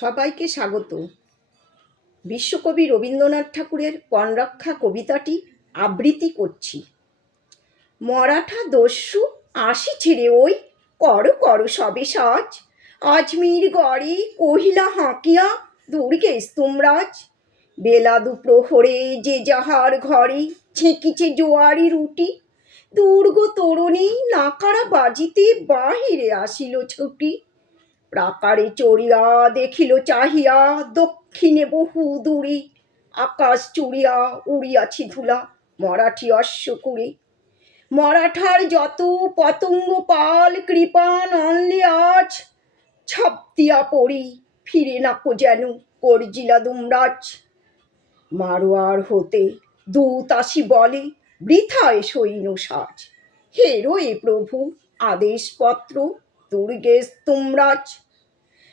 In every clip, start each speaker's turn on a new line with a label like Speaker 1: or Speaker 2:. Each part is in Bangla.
Speaker 1: সবাইকে স্বাগত। বিশ্বকবি রবীন্দ্রনাথ ঠাকুরের পণরক্ষা কবিতাটি আবৃত্তি করছি। মরাঠা দস্যু আসি ছেড়ে ওই, কর কর সবে সাজ। আজমির গড়ে কহিলা হাঁকিয়া, দুর্গে স্তুমরাজ বেলা দুপ্রহরে যে যাহার ঘরে ছেঁকিছে জোয়ারি রুটি। দুর্গ তরুণী নাকারা বাজিতে বাহিরে আসিল ছুটি। প্রাকারে চড়িয়া দেখিল চাহিয়া দক্ষিণে বহু দূরে আকাশ চুড়িয়া উড়িয়াছি ধুলা, মরাঠি অশ্বকুরে মরাঠার যত পতঙ্গ পাল কৃপান অনলে আজ ছাপ দিয়া পড়ি ফিরে নাকো যেন করজিলা দুমরাজ। মারোয়ার হতে দূত আসি বলে বৃথায় সৈন্য সাজ। হেরো এ প্রভু, আদেশপত্র, দুর্গেশ তুমরাজ।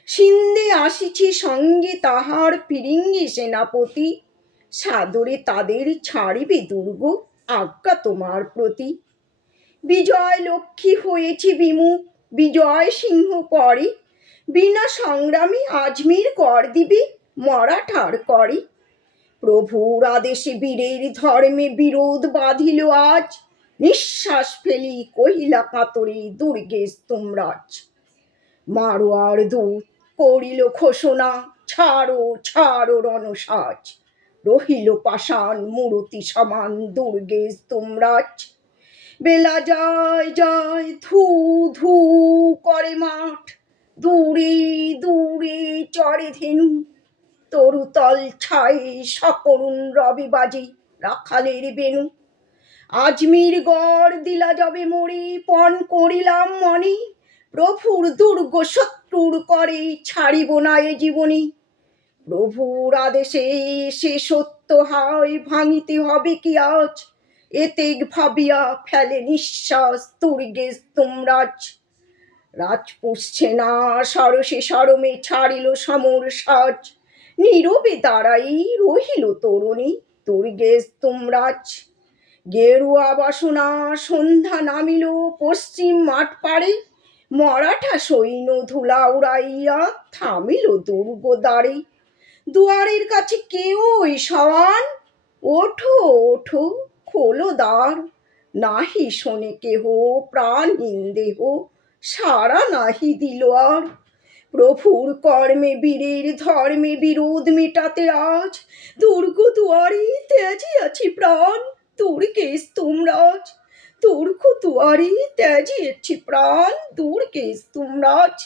Speaker 1: সিন্ধে আসিছি সঙ্গে তাহার ফিরিঙ্গি সেনাপতি। সাদরে তাদের ছাড়িবে দুর্গ, আজ্ঞা তোমার প্রতি। বিজয় লক্ষ্মী হয়েছি বিমুখ বিজয় সিংহ করে বিনা সংগ্রামে আজমির কর দিবি, মরাঠার করে। প্রভুর আদেশে বীরের ধর্মে বিরোধ বাঁধিল আজ। নিঃশ্বাস ফেলি কহিলা কাতরে দুর্গে তুমরাজ। মারোয়ার দূত করিল ঘোষণা, ছাড়ো ছাড়ো রণসাজ। রহিল পাষাণ মূরতি সমান দুর্গে তোমরাজ। বেলা যায় যায় ধু ধু করে মাঠ। দূরে দূরে চড়ে ধেনু। তরুতল ছাই সকরুণ রবি বাজে রাখালের বেনু। আজমির গড় দিলা যাবে মরি, পণ করিলাম মনে। প্রভুর দুর্গ শত্রুর করে ছাড়িব না এ জীবনী। প্রভুর আদেশে সে সত্য হয় ভাঙিতে হবে কি আজ? এতে ভাবিয়া ফেলে নিঃশ্বাস দুর্গে তুমরাজ। রাজ পুষছে না, সরসে সরমে ছাড়িল সমর সাজ। নীরবে দাঁড়াই রহিল তরুণী দুর্গে তুমরাজ। গেরুয়া বাসনা সন্ধ্যা নামিল পশ্চিম মাঠ পাড়ে। মরাঠা সৈন্য ধুলা উড়াইয়া থামিল দুর্গ দ্বারে। দুয়ারের কাছে কেউ সওয়ান ওঠো ওঠো, খোলো দ্বার। নাহি শোনে কেহ প্রাণহীন দেহ সারা নাহি দিল আর। প্রভুর কর্মে বীরের ধর্মে বিরোধ মেটাতে আজ। দুর্গ দুয়ারে ত্যাজিয়াছি প্রাণ দুর্গে তুমরাজ। দুর্গ দুয়ারে ত্যাজিয়েছি প্রাণ দুর্গে তুমরাজ